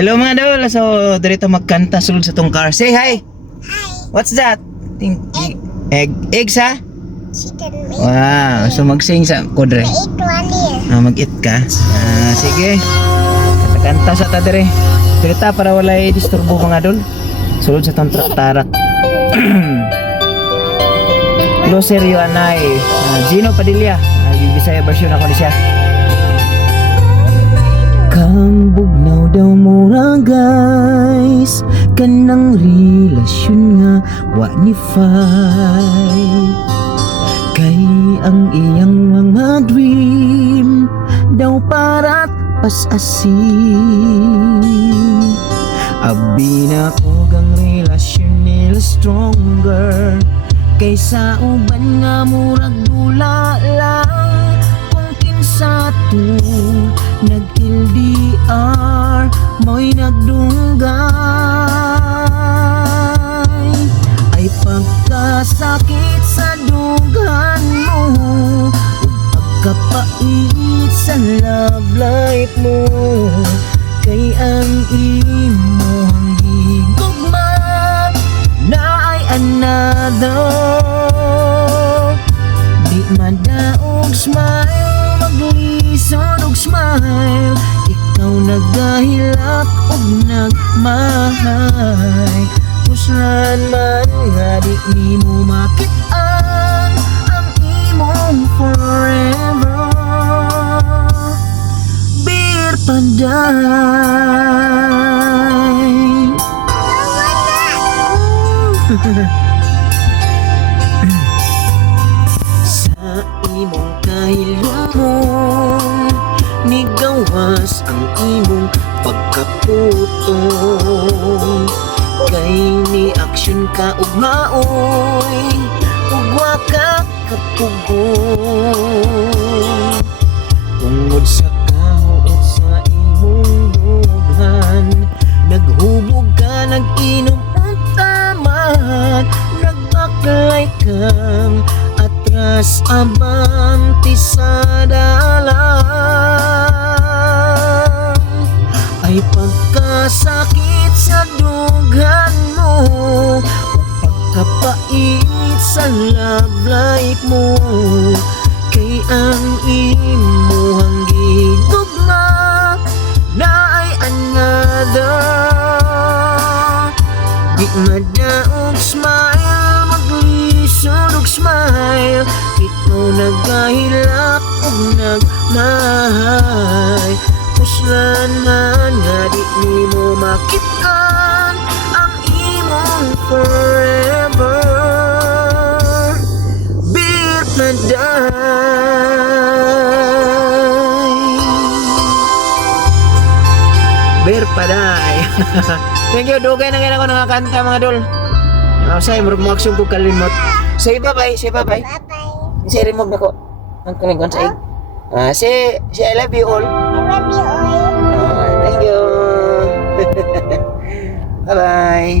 Hello mga dol. So, dito magkanta sulod sa tong car. Say hi. Hi. What's that? Egg. Eggs ha? Chicken meat. Wow. So mag-sing sa kodre. Eat one here. Mag-eat ka. Sige. Kanta sa ta dire. Dito para wala disturbo mga dol. Sulod sa tong tarak. Closer you anay. Gino Padilla. Bisaya version ako ni siya. Kang bugnaw daw mura guys, kanang relasyon nga wa ni fight. Kay ang iyang mga dream daw parat pas-asin. Abi na ko gang relasyon nila stronger kaysa uban nga murag dula lang. Kung kinsa to nag-LDR mo'y nagdunggay, ay pagkasakit sa dugan mo ug pagkapait sa love life mo. Kay ang imong higugma na ay another. Di madaog smile, maglisod og smile. Ikaw nagahilak og nagmahay. Puslan man nga di nimo makit-an ang imong forever. Bir paday. Sa imong kahilomon ni gawas ang imong pagkaputong. Kay ni aksyon ka ug maoy ug wa ka kapugong. Tungod sa kahuot sa imong dughan, naghubog ka, nag-inom og tamat, nagbaklay kang atras abanti sa dalan. Ay pagkasakit sa dughan mo ug pagkapait sa love life mo. Kay ang imuhang gigugma na ay another. Di madaog smile, maglisod og smile. Ikaw nagahilak og nagmahay. Puslan man nga di nimo makit-an ang imong forever. Bir paday. Bir paday. Thank you. Dugay na ako nakakanta mga dol. Say murag mo aksyon ko kalimot. Say bye-bye. Say bye-bye. Bye-bye. Say remove na ko. Ang kalingon sa ig. Say I love you all. I love you all. Thank you. Bye-bye.